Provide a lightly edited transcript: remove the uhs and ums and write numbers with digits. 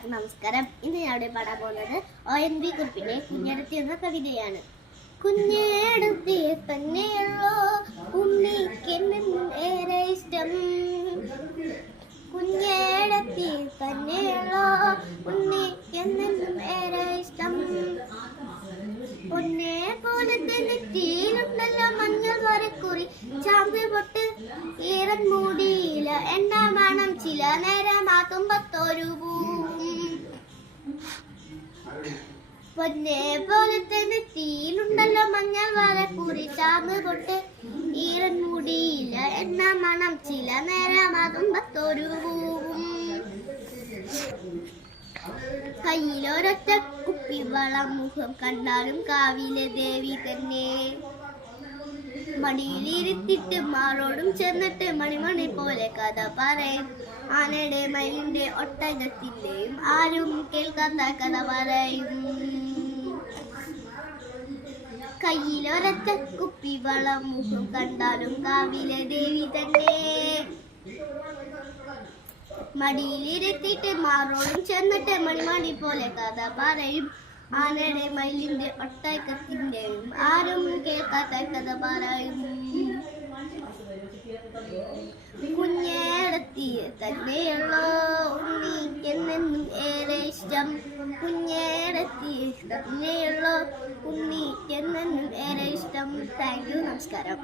എല്ലാവർക്കും നമസ്കാരം. ഇന്ന് ഞാൻ ഇവിടെ പാടാൻ പോകുന്നത് ONV കുറിപ്പിന്റെ കുഞ്ഞേടത്തി എന്ന കവിതയാണ്. കുഞ്ഞേടത്തി തന്നെയുള്ളോ ഉണ്ണിക്കെന്നും ഏറെ ഇഷ്ടം, കുഞ്ഞേടത്തി തന്നെയുള്ളോ ഉണ്ണിക്കെന്നും ഏറെ ഇഷ്ടം. പൊന്നെ പോലത്തെ നെറ്റിയിലുണ്ടല്ലോ മഞ്ഞൾ വരക്കുറി, ചാമ്പ് പൊട്ട് ഈറൻ മൂടിയില എണ്ണ മണം ചില നേരം ആ തുമ്പത്തൊരു പൂവും. പൊന്നെ പോലത്തെ നെറ്റിയിലുണ്ടല്ലോ മഞ്ഞൾ വരക്കുറി, ചാമ്പ് പൊട്ട് ഈറൻ മൂടിയില എണ്ണ മണം ചില നേരം ആ തുമ്പത്തൊരു പൂവും. കയ്യിലൊരൊറ്റ കുപ്പിവളം, മുഖം കണ്ടാലും കാവിലെ ദേവി തന്നെ. മടിയിലിരുത്തിട്ട് മാറോടും ചെന്നിട്ട് മണിമണി പോലെ കഥ പറയും. ആനയുടെ മയിലിന്റെ ഒട്ടകത്തിന്റെയും ആരും കേൾക്കാത്ത കഥ പറയും. കയ്യിലൊരൊറ്റ കുപ്പിവളം, മുഖം കണ്ടാലും കാവിലെ ദേവി തന്നെ. മടിയിലിരുത്തിട്ട് മാറോടും ചെന്നിട്ട് മണിമണി പോലെ കഥ പറയും. ആനയുടെ മയിലിന്റെ ഒട്ടകത്തിന്റെയും ആരും കേൾക്കാത്ത കഥ പറയും. കുഞ്ഞേടത്തി തന്നെയുള്ളോ ഉണ്ണിക്കെന്നും ഏറെ ഇഷ്ടം, കുഞ്ഞേടത്തി തന്നെയുള്ളോ ഉണ്ണിക്കെന്നും ഏറെ ഇഷ്ടം. Thank you. നമസ്കാരം.